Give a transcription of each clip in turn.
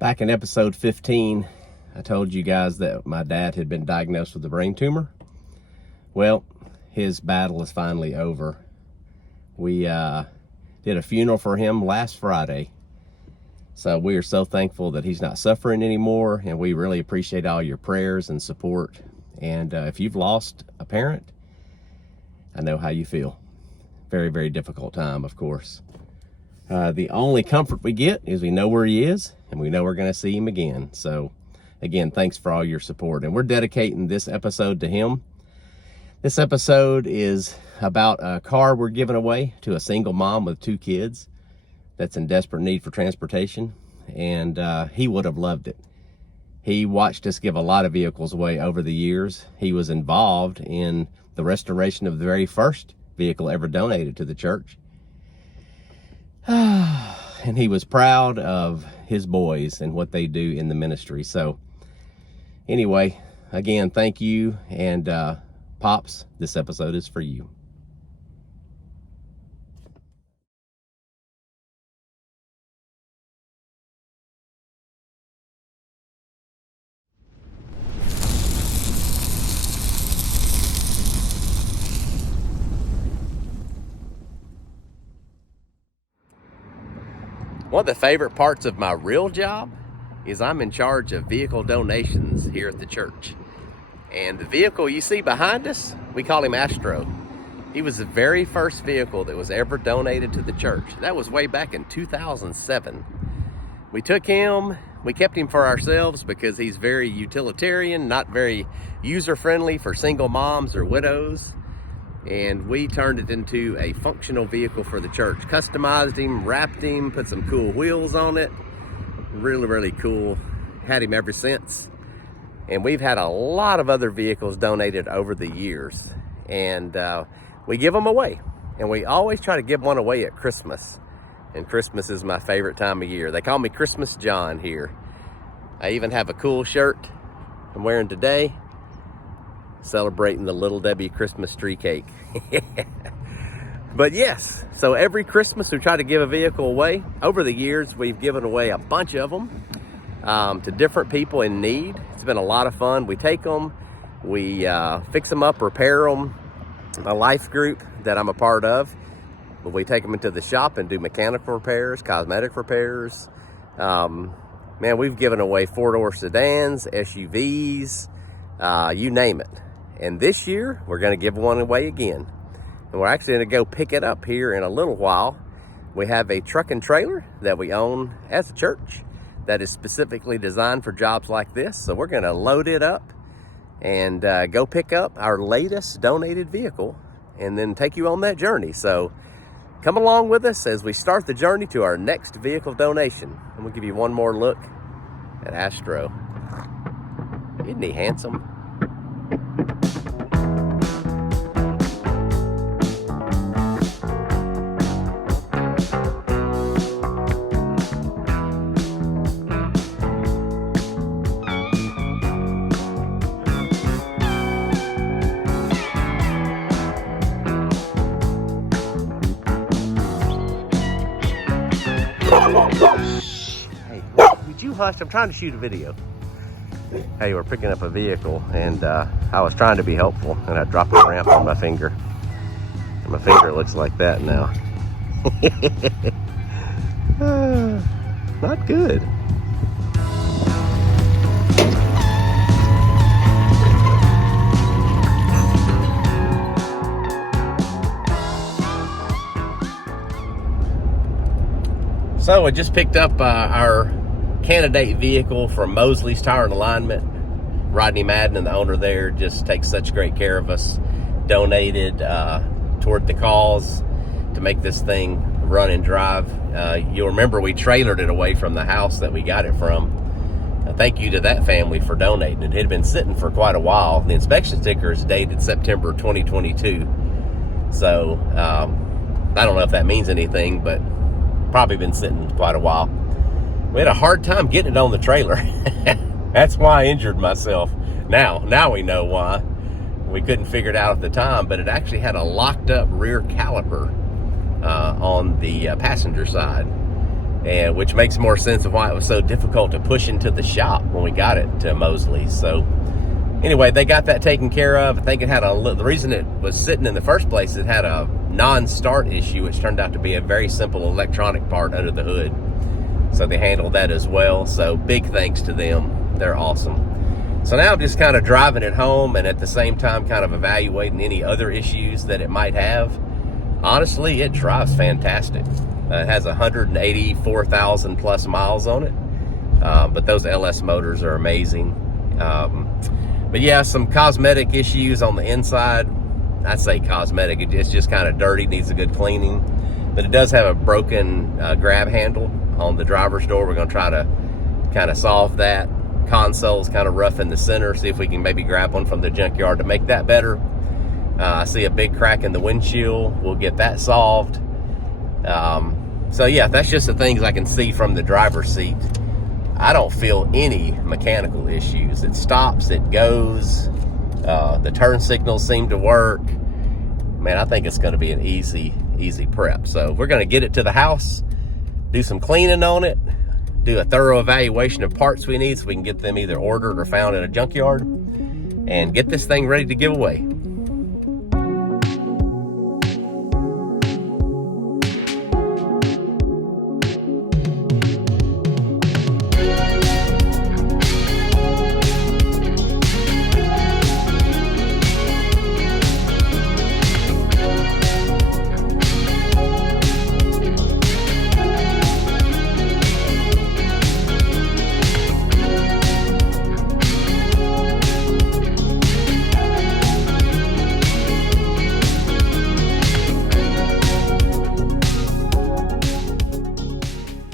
Back in episode 15, I told you guys that my dad had been diagnosed with a brain tumor. Well, his battle is finally over. We did a funeral for him last Friday. So we are so thankful that he's not suffering anymore, and we really appreciate all your prayers and support. And if you've lost a parent, I know how you feel. Very, very difficult time, of course. The only comfort we get is we know where he is, and we know we're going to see him again. So, again, thanks for all your support. And we're dedicating this episode to him. This episode is about a car we're giving away to a single mom with 2 kids that's in desperate need for transportation. And he would have loved it. He watched us give a lot of vehicles away over the years. He was involved in the restoration of the very first vehicle ever donated to the church. And he was proud of his boys and what they do in the ministry. So anyway, again, thank you. And Pops, this episode is for you. One of the favorite parts of my real job is I'm in charge of vehicle donations here at the church. And the vehicle you see behind us, we call him Astro. He was the very first vehicle that was ever donated to the church. That was way back in 2007. We took him, we kept him for ourselves because he's very utilitarian, not very user-friendly for single moms or widows. And we turned it into a functional vehicle for the church. Customized him, wrapped him, put some cool wheels on it. Really, really cool. Had him ever since. And we've had a lot of other vehicles donated over the years. And we give them away. And we always try to give one away at Christmas. And Christmas is my favorite time of year. They call me Christmas John here. I even have a cool shirt I'm wearing today, celebrating the Little Debbie Christmas tree cake. But yes, so every Christmas we try to give a vehicle away. Over the years, we've given away a bunch of them to different people in need. It's been a lot of fun. We take them, we fix them up, repair them. A life group that I'm a part of, we take them into the shop and do mechanical repairs, cosmetic repairs. Man, we've given away 4-door sedans, SUVs, you name it. And this year, we're going to give one away again. And we're actually going to go pick it up here in a little while. We have a truck and trailer that we own as a church that is specifically designed for jobs like this. So we're going to load it up and go pick up our latest donated vehicle and then take you on that journey. So come along with us as we start the journey to our next vehicle donation. And we'll give you one more look at Astro. Isn't he handsome? Hey, would you hush? I'm trying to shoot a video. Hey, we're picking up a vehicle, and I was trying to be helpful, and I dropped a ramp on my finger. And my finger looks like that now. Not good. So I just picked up our candidate vehicle from Mosley's Tire and Alignment. Rodney Madden and the owner there just takes such great care of us. Donated toward the cause to make this thing run and drive. You'll remember we trailered it away from the house that we got it from. Thank you to that family for donating. It had been sitting for quite a while. The inspection sticker is dated September 2022. So I don't know if that means anything, but probably been sitting quite a while. We had a hard time getting it on the trailer. That's why I injured myself. Now we know why. We couldn't figure it out at the time, but it actually had a locked up rear caliper on the passenger side. and which makes more sense of why it was so difficult to push into the shop when we got it to Mosley. So anyway, they got that taken care of. I think it had the reason it was sitting in the first place, it had a non-start issue, which turned out to be a very simple electronic part under the hood. So they handled that as well. So big thanks to them. They're awesome. So now I'm just kind of driving it home and at the same time kind of evaluating any other issues that it might have. Honestly, it drives fantastic. It has 184,000 plus miles on it. But those LS motors are amazing. But yeah, some cosmetic issues on the inside. I say cosmetic, it's just kind of dirty, needs a good cleaning. But it does have a broken grab handle on the driver's door. We're gonna try to kind of solve that. Console's kind of rough in the center, see if we can maybe grab one from the junkyard to make that better. I see a big crack in the windshield. We'll get that solved. So yeah, that's just the things I can see from the driver's seat. I don't feel any mechanical issues. It stops, it goes. The turn signals seem to work. Man, I think it's gonna be an easy prep. So we're gonna get it to the house, do some cleaning on it, do a thorough evaluation of parts we need so we can get them either ordered or found in a junkyard, and get this thing ready to give away.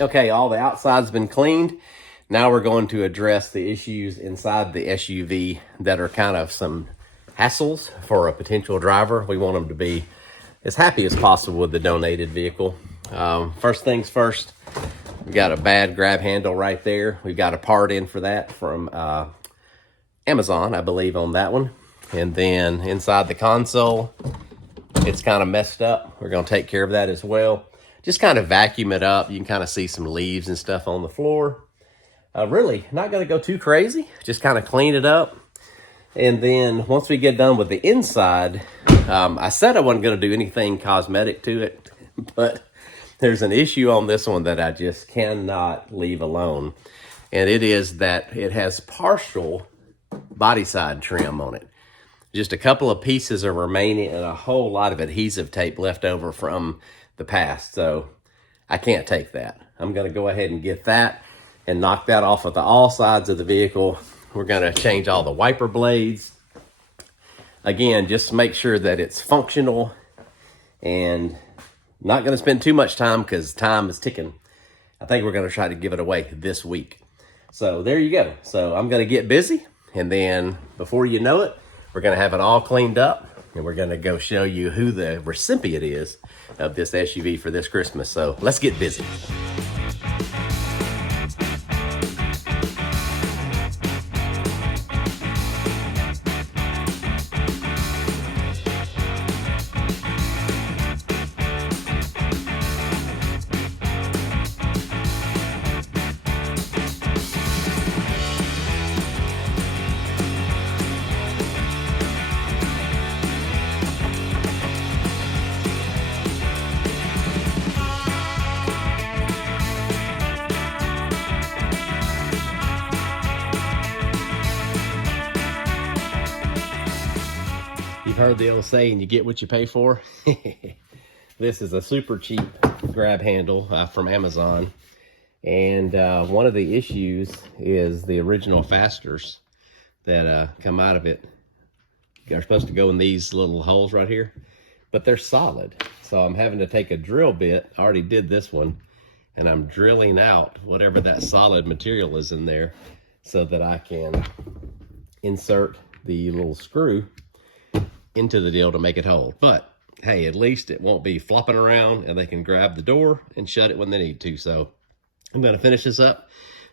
Okay, all the outside's been cleaned. Now we're going to address the issues inside the SUV that are kind of some hassles for a potential driver. We want them to be as happy as possible with the donated vehicle. First things first, we got a bad grab handle right there. We've got a part in for that from Amazon, I believe, on that one. And then inside the console, it's kind of messed up. We're going to take care of that as well. Just kind of vacuum it up. You can kind of see some leaves and stuff on the floor. Really not going to go too crazy. Just kind of clean it up. And then once we get done with the inside, I said I wasn't going to do anything cosmetic to it, but there's an issue on this one that I just cannot leave alone. And it is that it has partial body side trim on it. Just a couple of pieces are remaining and a whole lot of adhesive tape left over from the past. So I can't take that. I'm going to go ahead and get that and knock that off of all sides of the vehicle. We're going to change all the wiper blades. Again, just make sure that it's functional, and not going to spend too much time because time is ticking. I think we're going to try to give it away this week. So there you go. So I'm going to get busy, and then before you know it, we're going to have it all cleaned up, and we're going to go show you who the recipient is of this SUV for this Christmas. So let's get busy. You've heard the old saying, you get what you pay for. This is a super cheap grab handle from Amazon. And one of the issues is the original fasteners that come out of it. They're supposed to go in these little holes right here, but they're solid. So I'm having to take a drill bit. I already did this one, and I'm drilling out whatever that solid material is in there so that I can insert the little screw into the deal to make it hold. But hey, at least it won't be flopping around, and they can grab the door and shut it when they need to. So I'm going to finish this up,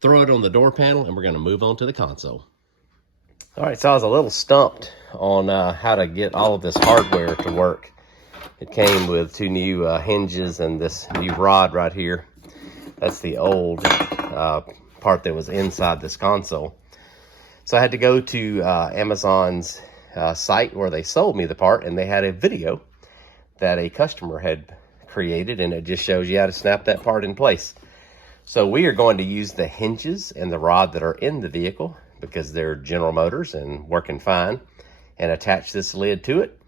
throw it on the door panel, and we're going to move on to the console. All right, so I was a little stumped on how to get all of this hardware to work. It came with two new hinges and this new rod right here. That's the old part that was inside this console. So I had to go to Amazon's site where they sold me the part, and they had a video that a customer had created, and it just shows you how to snap that part in place. So we are going to use the hinges and the rod that are in the vehicle because they're General Motors and working fine, and attach this lid to it,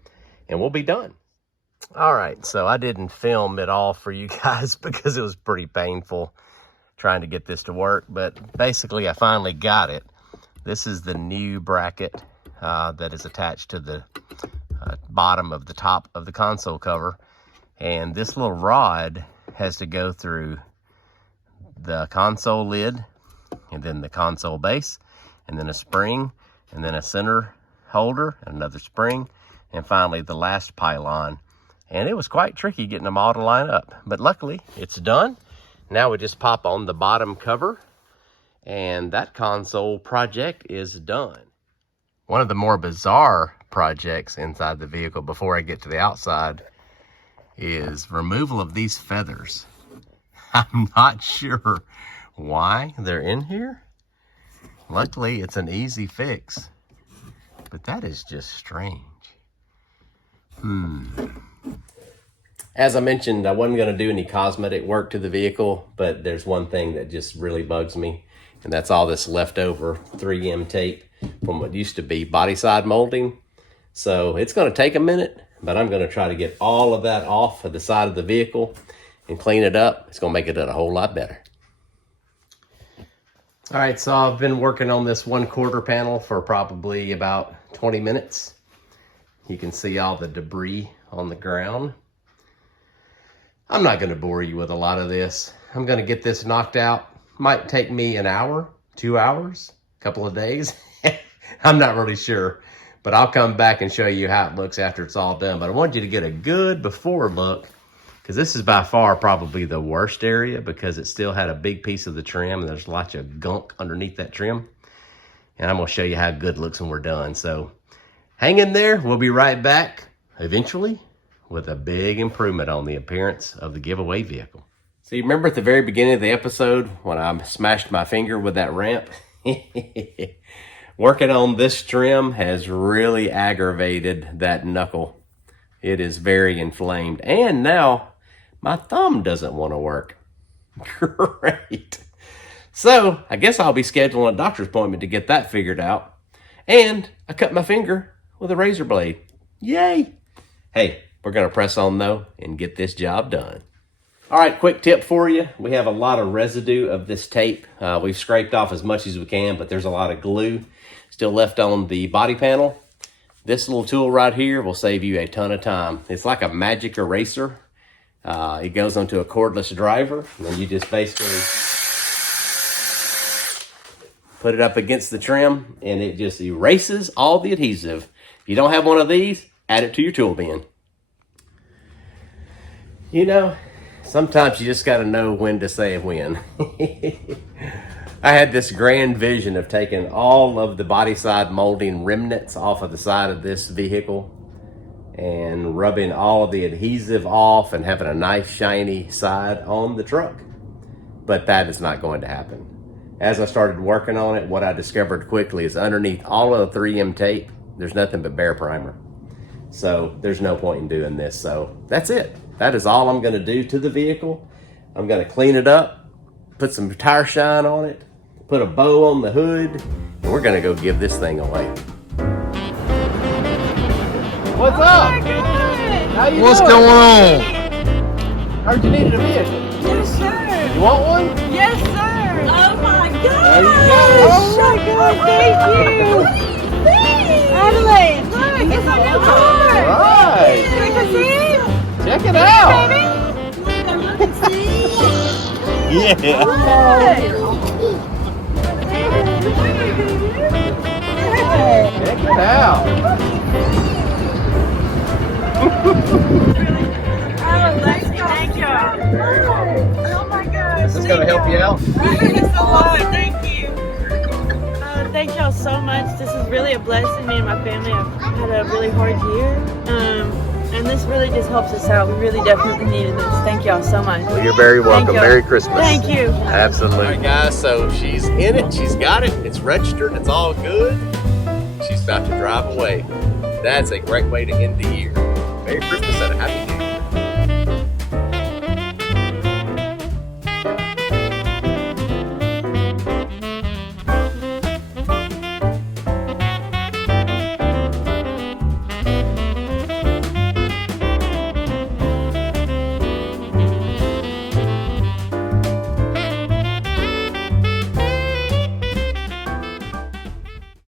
and we'll be done. All right, so I didn't film it all for you guys because it was pretty painful trying to get this to work, but basically I finally got it. This is the new bracket that is attached to the bottom of the top of the console cover, and this little rod has to go through the console lid, and then the console base, and then a spring, and then a center holder, and another spring, and finally the last pylon. And it was quite tricky getting them all to line up, but luckily it's done. Now we just pop on the bottom cover, and that console project is done. One of the more bizarre projects inside the vehicle before I get to the outside is removal of these feathers. I'm not sure why they're in here. Luckily, it's an easy fix, but that is just strange. As I mentioned, I wasn't going to do any cosmetic work to the vehicle, but there's one thing that just really bugs me, and that's all this leftover 3M tape from what used to be body side molding. So it's going to take a minute, but I'm going to try to get all of that off of the side of the vehicle and clean it up. It's going to make it a whole lot better. All right, so I've been working on this 1/4 panel for probably about 20 minutes. You can see all the debris on the ground. I'm not going to bore you with a lot of this. I'm going to get this knocked out. Might take me an hour, 2 hours, a couple of days. I'm not really sure, but I'll come back and show you how it looks after it's all done. But I want you to get a good before look, because this is by far probably the worst area because it still had a big piece of the trim and there's lots of gunk underneath that trim. And I'm going to show you how good it looks when we're done. So hang in there. We'll be right back eventually with a big improvement on the appearance of the giveaway vehicle. So you remember at the very beginning of the episode when I smashed my finger with that ramp? Working on this trim has really aggravated that knuckle. It is very inflamed. And now my thumb doesn't want to work. Great. So I guess I'll be scheduling a doctor's appointment to get that figured out. And I cut my finger with a razor blade. Yay. Hey, we're going to press on though and get this job done. All right, quick tip for you. We have a lot of residue of this tape. We've scraped off as much as we can, but there's a lot of glue still left on the body panel. This little tool right here will save you a ton of time. It's like a magic eraser. It goes onto a cordless driver, and then you just basically put it up against the trim, and it just erases all the adhesive. If you don't have one of these, add it to your tool bin. You know, sometimes you just got to know when to say when. I had this grand vision of taking all of the body side molding remnants off of the side of this vehicle and rubbing all of the adhesive off and having a nice shiny side on the truck. But that is not going to happen. As I started working on it, what I discovered quickly is underneath all of the 3M tape, there's nothing but bare primer. So there's no point in doing this. So that's it. That is all I'm going to do to the vehicle. I'm going to clean it up, put some tire shine on it, put a bow on the hood, and we're going to go give this thing away. What's up? How you What's doing? going on? Heard you needed a vehicle. Yes, sir. You want one? Yes, sir. Oh my God. There you go. Oh my God. Thank you. Adelaide, look, it's a new car. All right. Can I see? Check it out. Baby. Look and see. Yeah. Check it out. Oh, thank you. Oh my gosh. Is this going to help you out? Thank you so much. Thank you. Thank y'all so much. This is really a blessing. Me and my family have had a really hard year. And this really just helps us out. We really definitely needed this. Thank y'all so much. Well, you're very welcome. y'all. Merry Christmas. Thank you. Absolutely. All right, guys, so she's in it. She's got it. It's registered. It's all good. She's about to drive away. That's a great way to end the year. Merry Christmas and a Happy New Year.